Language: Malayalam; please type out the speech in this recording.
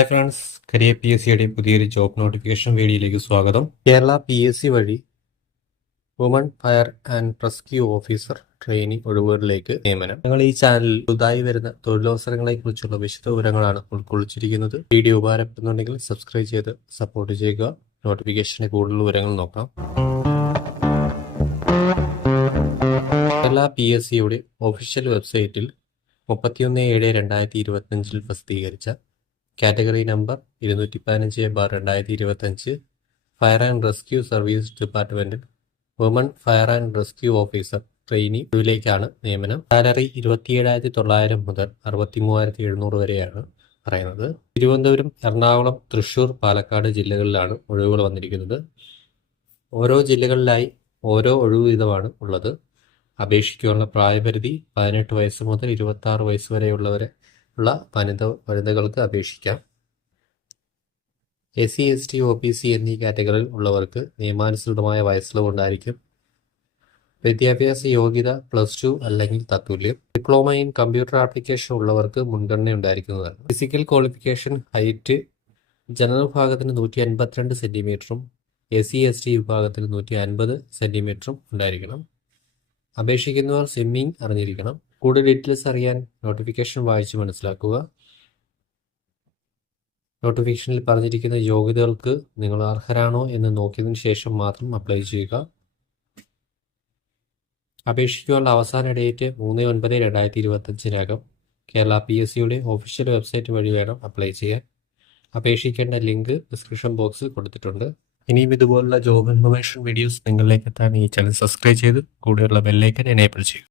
Hi friends, career P S സിയുടെ പുതിയൊരു ജോബ് നോട്ടിഫിക്കേഷൻ വീഡിയോയിലേക്ക് സ്വാഗതം. കേരള പി എസ് സി വഴി woman fire and rescue officer trainee ഒഴിവുകളിലേക്ക് നിയമനം. ഞങ്ങൾ ഈ ചാനലിൽ പുതുതായി വരുന്ന തൊഴിലവസരങ്ങളെ കുറിച്ചുള്ള വിശദ വിവരങ്ങളാണ് ഉൾക്കൊള്ളിച്ചിരിക്കുന്നത്. വീഡിയോ ഉപകാരപ്പെടുന്നുണ്ടെങ്കിൽ സബ്സ്ക്രൈബ് ചെയ്ത് സപ്പോർട്ട് ചെയ്യുക. നോട്ടിഫിക്കേഷന്റെ കൂടുതൽ വിവരങ്ങൾ നോക്കാം. കേരള പി എസ് സിയുടെ ഒഫീഷ്യൽ വെബ്സൈറ്റിൽ 31/7/2025 പ്രസിദ്ധീകരിച്ച category number 215/2025 fire and rescue service ഡിപ്പാർട്ട്മെന്റിൽ woman fire and rescue officer trainee യിലേക്കാണ് നിയമനം. സാലറി 27,900 മുതൽ 63,700 വരെയാണ് പറയുന്നത്. തിരുവനന്തപുരം, എറണാകുളം, തൃശൂർ, പാലക്കാട് ജില്ലകളിലാണ് ഒഴിവുകൾ വന്നിരിക്കുന്നത്. ഓരോ ജില്ലകളിലായി ഓരോ ഒഴിവ് വീതമാണ് ഉള്ളത്. അപേക്ഷിക്കാനുള്ള പ്രായപരിധി 18 വയസ്സ് മുതൽ 26 വയസ്സ് വരെയുള്ളവരെ ഉള്ള വനിതകൾക്ക് അപേക്ഷിക്കാം. SC, ST, OBC എന്നീ കാറ്റഗറിയിൽ ഉള്ളവർക്ക് നിയമാനുസൃതമായ വയസ്സിളവ് ഉണ്ടായിരിക്കും. വിദ്യാഭ്യാസ യോഗ്യത +2 അല്ലെങ്കിൽ തത്തുല്യം. ഡിപ്ലോമ ഇൻ കമ്പ്യൂട്ടർ ആപ്ലിക്കേഷൻ ഉള്ളവർക്ക് മുൻഗണന ഉണ്ടായിരിക്കുന്നതാണ്. ഫിസിക്കൽ ക്വാളിഫിക്കേഷൻ ഹൈറ്റ് ജനറൽ വിഭാഗത്തിന് 152 സെന്റിമീറ്ററും SC, ST വിഭാഗത്തിന് 150 സെന്റിമീറ്ററും ഉണ്ടായിരിക്കണം. അപേക്ഷിക്കുന്നവർ സ്വിമ്മിംഗ് അറിഞ്ഞിരിക്കണം. കൂടുതൽ ഡീറ്റെയിൽസ് അറിയാൻ നോട്ടിഫിക്കേഷൻ വായിച്ച് മനസ്സിലാക്കുക. നോട്ടിഫിക്കേഷനിൽ പറഞ്ഞിരിക്കുന്ന യോഗ്യതകൾക്ക് നിങ്ങൾ അർഹരാണോ എന്ന് നോക്കിയതിനു ശേഷം മാത്രം അപ്ലൈ ചെയ്യുക. അപേക്ഷിക്കാനുള്ള അവസാന ഡേറ്റ് 3/9/2025 കേരള പി എസ് സിയുടെ ഒഫീഷ്യൽ വെബ്സൈറ്റ് വഴി വേണം അപ്ലൈ ചെയ്യാൻ. അപേക്ഷിക്കേണ്ട ലിങ്ക് ഡിസ്ക്രിപ്ഷൻ ബോക്സിൽ കൊടുത്തിട്ടുണ്ട്. ഇനിയും ഇതുപോലുള്ള ജോബ് ഇൻഫർമേഷൻ വീഡിയോസ് നിങ്ങളിലേക്ക് എത്താൻ ഈ ചാനൽ സബ്സ്ക്രൈബ് ചെയ്ത് കൂടെയുള്ള ബെല്ലൈക്കൻ എനേബിൾ ചെയ്യുക.